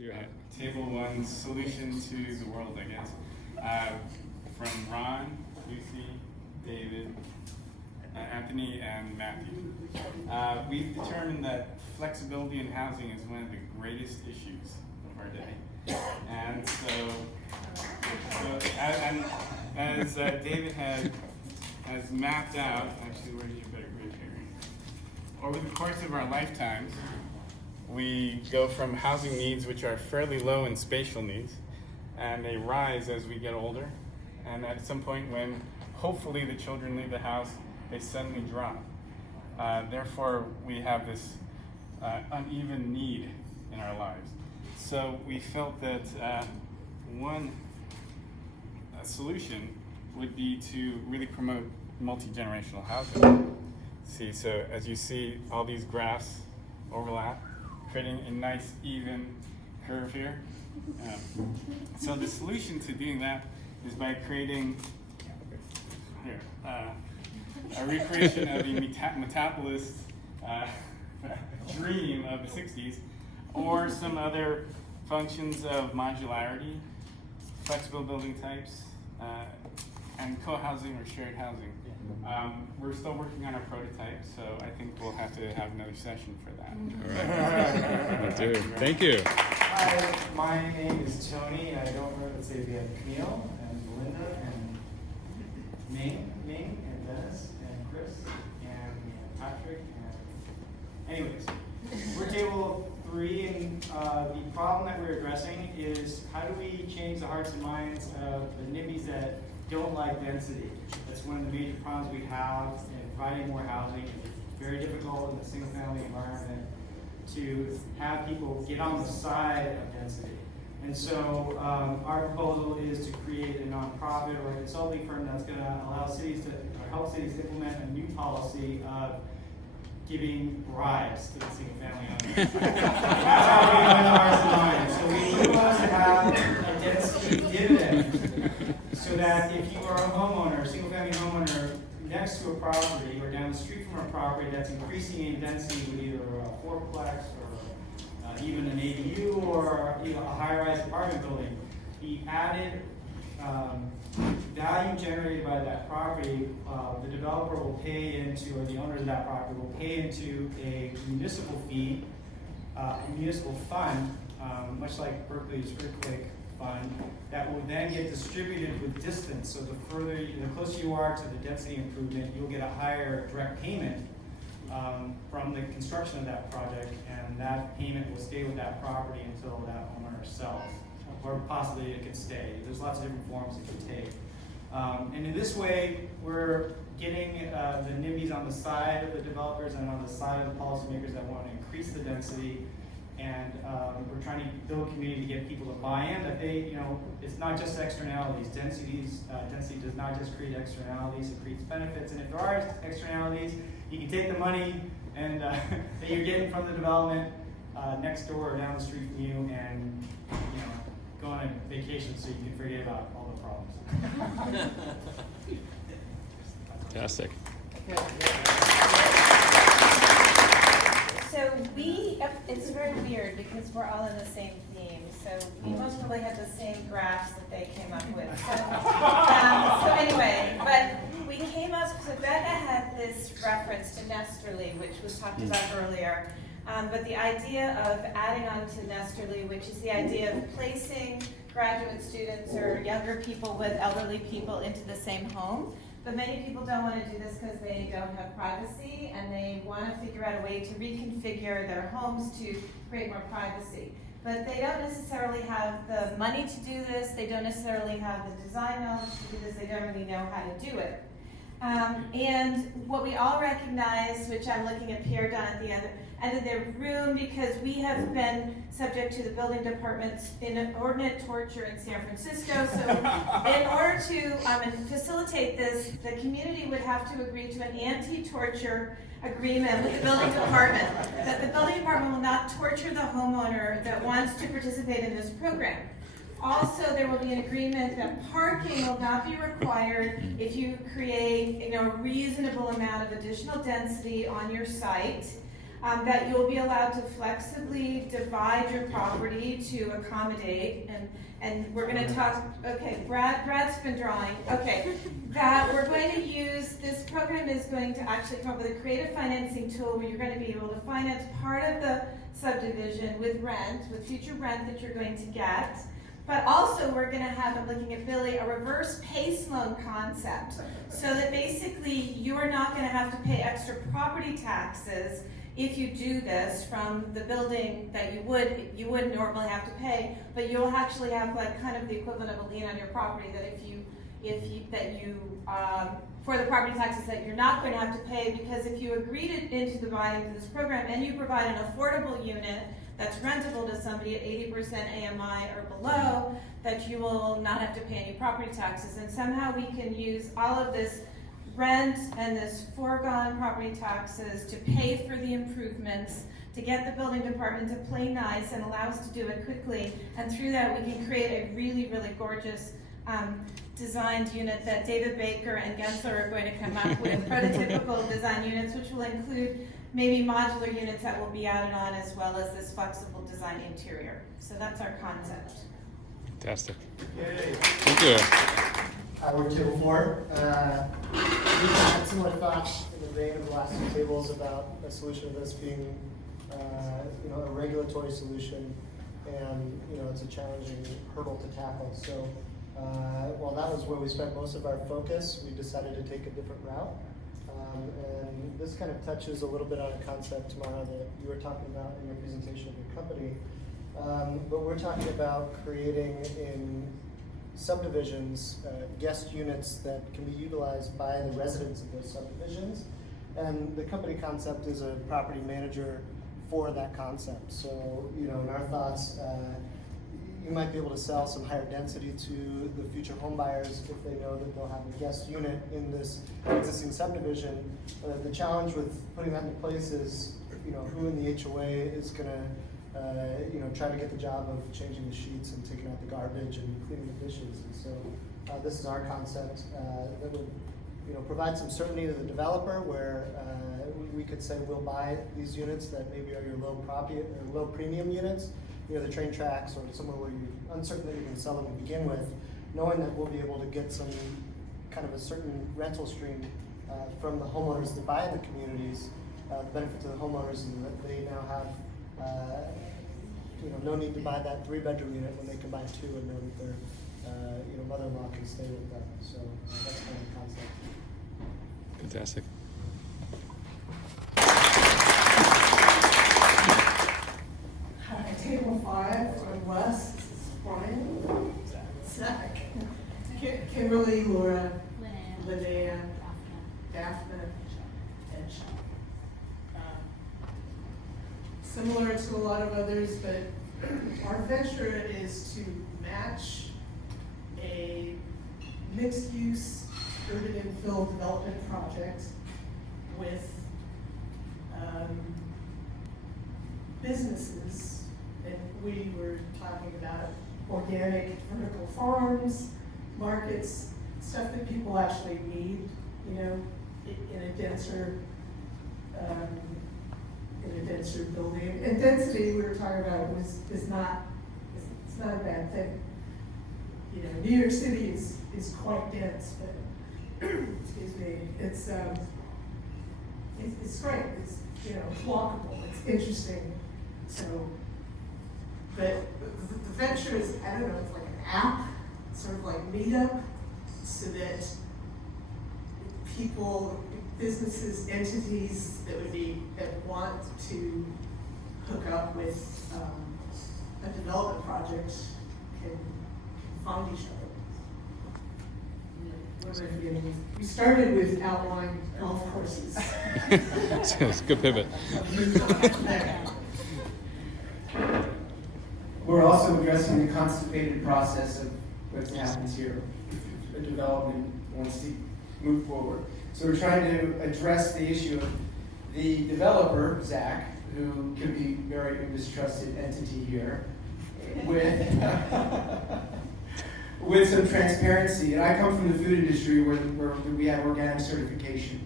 Do have Table one solution to the world, I guess. From Ron, Lucy, David, Anthony, and Matthew. We've determined that flexibility in housing is one of the greatest issues of our day. And as David has mapped out, actually, where's your better grid here? Over the course of our lifetimes, we go from housing needs, which are fairly low in spatial needs, and they rise as we get older. And at some point when hopefully the children leave the house, they suddenly drop. Therefore, we have this uneven need in our lives. So we felt that one solution would be to really promote multi-generational housing. See, so as you see, all these graphs overlap, creating a nice even curve here. So the solution to doing that is by creating a recreation of the metabolist dream of the 60s, or some other functions of modularity, flexible building types, and co-housing or shared housing. We're still working on our prototype, so I think we'll have to have another session for that. All right. Thank you. Hi, my name is Tony. I don't remember to say we have Camille and Belinda and Ming and Dennis and Chris and Patrick. Anyways, we're table 3, and the problem that we're addressing is how do we change the hearts and minds of the NIMBYs that don't like density. That's one of the major problems we have in providing more housing. It's very difficult in the single-family environment to have people get on the side of density. And so our proposal is to create a nonprofit or a consulting firm that's going to allow cities to, or help cities implement a new policy of giving bribes to the single-family owners. That's how we win the hearts and minds. So we want to have a density dividend, so that if you are a homeowner, a single-family homeowner, next to a property or down the street from a property that's increasing in density with either a fourplex or even an ADU or a high-rise apartment building, the added value generated by that property, the developer will pay into, or the owners of that property will pay into a municipal fee, a municipal fund, much like Berkeley's earthquake fund, that will then get distributed with distance. So the closer you are to the density improvement, you'll get a higher direct payment from the construction of that project, and that payment will stay with that property until that owner sells, or possibly it can stay. There's lots of different forms it can take. And in this way, we're getting the NIMBYs on the side of the developers and on the side of the policymakers that want to increase the density. And we're trying to build a community to get people to buy in, that they, it's not just externalities. Density does not just create externalities, it creates benefits. And if there are externalities, you can take the money and that you're getting from the development next door or down the street from you, and go on a vacation so you can forget about all the problems. Fantastic. So it's very weird because we're all in the same theme. So we most probably had the same graphs that they came up with. So anyway, but we came up, so Becca had this reference to Nesterly, which was talked about earlier. But the idea of adding on to Nesterly, which is the idea of placing graduate students or younger people with elderly people into the same home. But many people don't want to do this because they don't have privacy, and they want to figure out a way to reconfigure their homes to create more privacy. But they don't necessarily have the money to do this, they don't necessarily have the design knowledge to do this, they don't really know how to do it. And what we all recognize, which I'm looking at Pierre down at the end of the room, because we have been subject to the building department's inordinate torture in San Francisco. So in order to facilitate this, the community would have to agree to an anti-torture agreement with the building department, that the building department will not torture the homeowner that wants to participate in this program. Also, there will be an agreement that parking will not be required if you create a reasonable amount of additional density on your site. that you'll be allowed to flexibly divide your property to accommodate, and we're gonna talk, okay, Brad's been drawing, okay, that we're going to use, this program is going to actually come up with a creative financing tool where you're gonna be able to finance part of the subdivision with rent, with future rent that you're going to get. But also we're gonna have, I'm looking at Billy, a reverse PACE loan concept. So that basically you're not gonna have to pay extra property taxes if you do this from the building that you wouldn't normally have to pay, but you'll actually have like kind of the equivalent of a lien on your property that for the property taxes that you're not going to have to pay, because if you agreed into the buying into this program and you provide an affordable unit that's rentable to somebody at 80% AMI or below, that you will not have to pay any property taxes. And somehow we can use all of this rent and this foregone property taxes to pay for the improvements, to get the building department to play nice and allow us to do it quickly. And through that, we can create a really, really gorgeous designed unit that David Baker and Gensler are going to come up with, prototypical design units, which will include maybe modular units that will be added on, as well as this flexible design interior. So that's our concept. Fantastic. Yay. Thank you. I work table 4. We've had similar thoughts in the vein of the last 2 tables about a solution of this being, a regulatory solution, and it's a challenging hurdle to tackle. So while that was where we spent most of our focus, we decided to take a different route. And this kind of touches a little bit on a concept, Tamara, that you were talking about in your presentation of your company. But we're talking about creating in subdivisions guest units that can be utilized by the residents of those subdivisions. And the company concept is a property manager for that concept. So, in our thoughts, you might be able to sell some higher density to the future home buyers if they know that they'll have a guest unit in this existing subdivision. The challenge with putting that in place is, who in the HOA is going to, try to get the job of changing the sheets and taking out the garbage and cleaning the dishes. And so this is our concept that would, provide some certainty to the developer, where we could say we'll buy these units that maybe are your low premium units, the train tracks or somewhere where you're uncertain that you're going to sell them to begin with, knowing that we'll be able to get some kind of a certain rental stream from the homeowners that buy in the communities. The benefit to the homeowners is that they now have no need to buy that 3-bedroom unit when they can buy 2 and know that their mother-in-law can stay with them. So that's kind of the concept. Fantastic. Hi, table 5, I'm Wes, this is Brian, Zach, Kimberly, Laura, Linnea, Daphne, and Sean. Similar to a lot of others, but our venture is to match a mixed-use urban infill development project with businesses, and we were talking about organic vertical farms, markets, stuff that people actually need, in a denser building. And density, we were talking about, it's not a bad thing. New York City is quite dense, but excuse me, it's great. It's walkable. It's interesting. So, but the venture is, I don't know, it's like an app, sort of like MITArchA, so that people, businesses, entities that want to hook up with a development project can find each other. We started with outlying golf courses. It's a good pivot. We're also addressing the constipated process of what happens here if a development wants to move forward. So we're trying to address the issue of the developer, Zach, who could be very mistrusted entity here, with some transparency. And I come from the food industry where we have organic certification.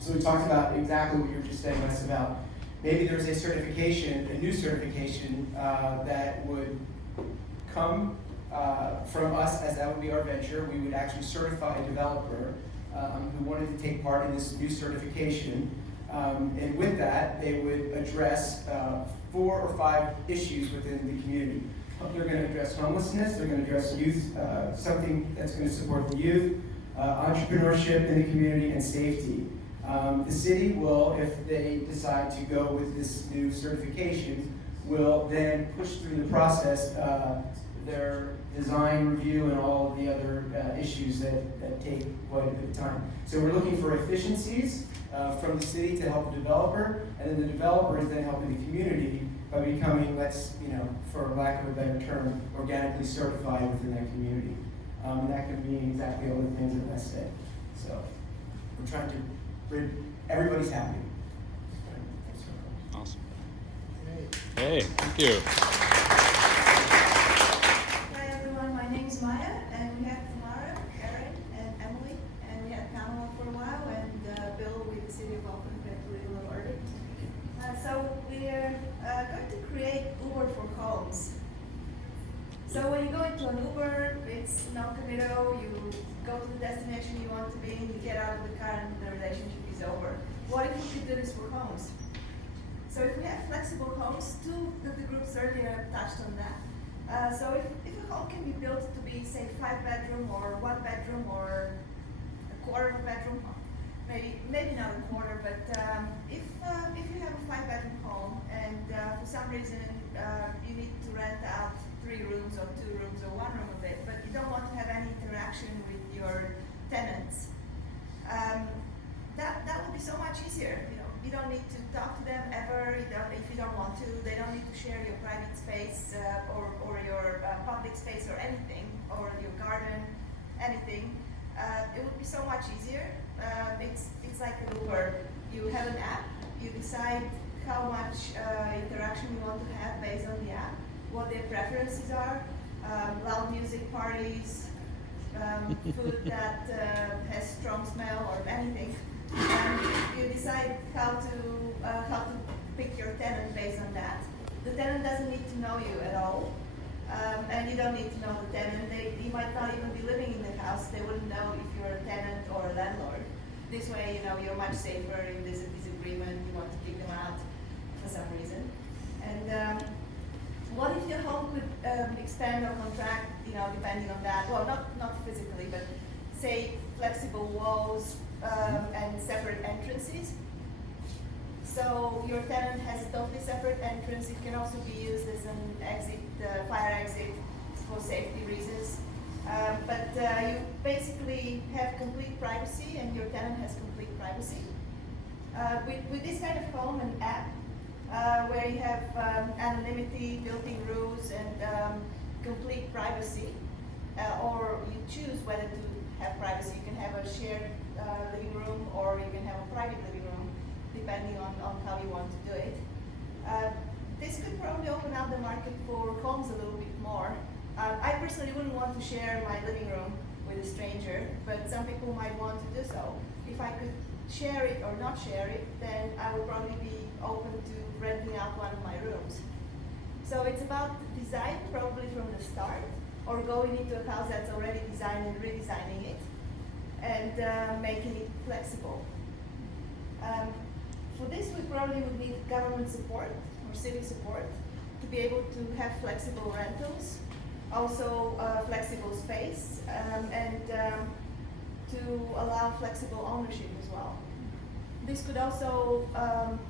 So we talked about exactly what you were just saying, Wes, about maybe there's a certification, a new certification that would come from us, as that would be our venture. We would actually certify a developer who wanted to take part in this new certification. And with that, they would address 4 or 5 issues within the community. They're going to address homelessness, they're going to address youth, something that's going to support the youth, entrepreneurship in the community, and safety. The city will, if they decide to go with this new certification, will then push through the process their design review and all of the other issues that take quite a bit of time. So we're looking for efficiencies from the city to help the developer, and then the developer is then helping the community by becoming, for lack of a better term, organically certified within that community. And that can mean exactly all the things that I said. So we're trying to, everybody's happy. Awesome. Hey, thank you. Hi everyone, my name is Maya, and we have Tamara, Karen, and Emily, and we had Pamela for a while, and Bill with the City of Oakland, we have to leave a little early. So we're going to create Uber for homes. So when you go into an Uber, it's non-committal, you go to the destination you want to be, you get out of the car and the relationship is over. What if we could do this for homes? So if we have flexible homes, 2 of the groups earlier touched on that. So if a home can be built to be, say, 5-bedroom or 1-bedroom or a quarter of a bedroom, maybe not a quarter, but if you have a 5-bedroom home and for some reason you need to rent out 3 rooms or 2 rooms or 1 room of it, but you don't want to have any interaction with your tenants, that would be so much easier. You don't need to talk to them ever. If you don't want to, they don't need to share your private space or your public space or anything, or your garden, anything. It would be so much easier. It's like an Uber. You have an app. You decide how much interaction you want to have based on the app, what their preferences are, loud music, parties, food that has strong smell or anything. And you decide how to pick your tenant based on that. The tenant doesn't need to know you at all, and you don't need to know the tenant. You might not even be living in the house. They wouldn't know if you're a tenant or a landlord. This way, you're much safer if there's a disagreement. You want to kick them out for some reason. And what if your home could expand or contract, depending on that? Well, not physically, but say flexible walls and separate entrances. So your tenant has a totally separate entrance. It can also be used as an exit, fire exit for safety reasons. But you basically have complete privacy, and your tenant has complete privacy. With this kind of home and app, where you have anonymity, built-in rules, and complete privacy, or you choose whether to have privacy. You can have a shared living room, or you can have a private living room, depending on how you want to do it. This could probably open up the market for homes a little bit more. I personally wouldn't want to share my living room with a stranger, but some people might want to do so. If I could share it or not share it, then I would probably be open to renting out one of my rooms. So it's about design probably from the start, or going into a house that's already designed and redesigning it, and making it flexible. For this, we probably would need government support or city support to be able to have flexible rentals, also flexible space, and to allow flexible ownership as well. This could also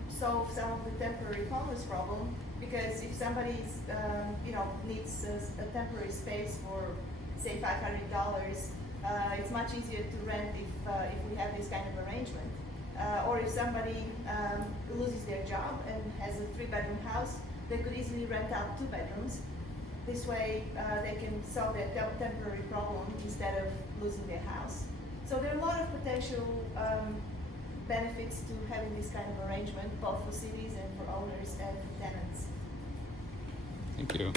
solve some of the temporary homeless problem, because if somebody needs a temporary space for, say, $500, it's much easier to rent if we have this kind of arrangement. Or if somebody loses their job and has a 3-bedroom house, they could easily rent out 2 bedrooms. This way, they can solve their temporary problem instead of losing their house. So there are a lot of potential benefits to having this kind of arrangement, both for cities and for owners and for tenants. Thank you.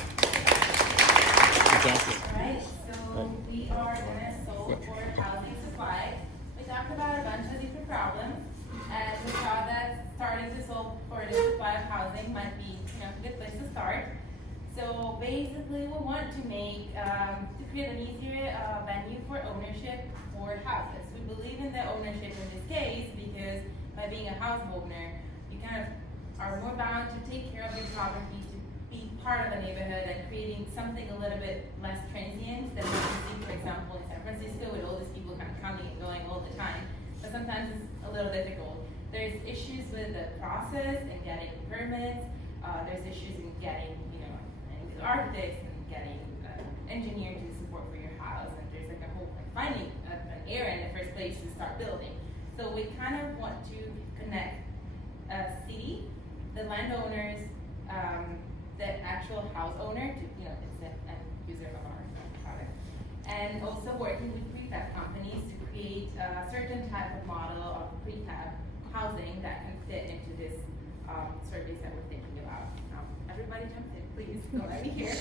Fantastic. Alright, so we are gonna solve for housing supply. We talked about a bunch of different problems, and we saw that starting to solve for shortage supply of housing might be, you know, a good place to start. So basically, we want to make, to create an easier venue for ownership for houses. We believe in the ownership in this case because by being a house owner, you kind of are more bound to take care of your property, to be part of a neighborhood and creating something a little bit less transient than what you see, for example, in San Francisco with all these people kind of coming and going all the time. But sometimes it's a little difficult. There's issues with the process and getting permits. There's issues in getting, you know, architects and getting an engineer to support for your house. And there's like a whole, like finding an area in the first place to start building. So we kind of want to connect city, the landowners, the actual house owner, to, you know, it's the end user of our product, and also working with prefab companies to create a certain type of model of prefab housing that can fit into this service that we're thinking about. Everybody jump in, please, don't let me hear.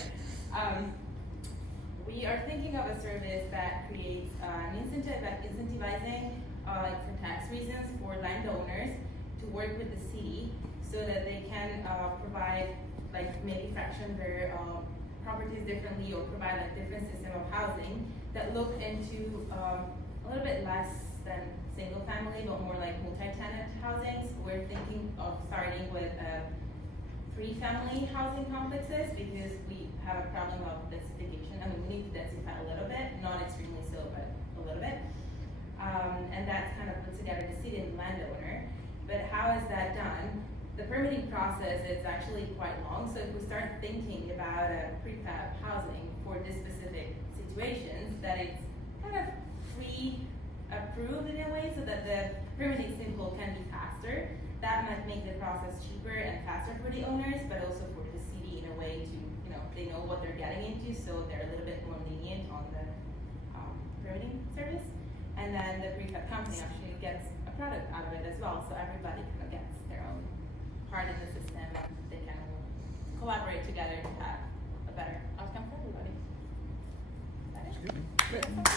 We are thinking of a service that creates an incentivizing, like for tax reasons, for landowners to work with the city so that they can provide, like maybe fraction their properties differently or provide like different system of housing that look into a little bit less than single family, but more like multi-tenant housing. So we're thinking of starting with 3-family housing complexes because we have a problem of densification. I mean, we need to densify a little bit, not extremely so, but a little bit. And that's kind of put together the city and the landowner. But how is that done? The permitting process is actually quite long. So if we start thinking about a prefab housing for this specific situations, that it's kind of pre-approved in a way so that the permitting cycle can be faster. That might make the process cheaper and faster for the owners, but also for the city in a way to, you know, they know what they're getting into, so they're a little bit more lenient on the permitting service. And then the prefab company actually gets a product out of it as well, so everybody kind of gets their own part in the system and they can collaborate together to have a better outcome for everybody. Is that it? Great.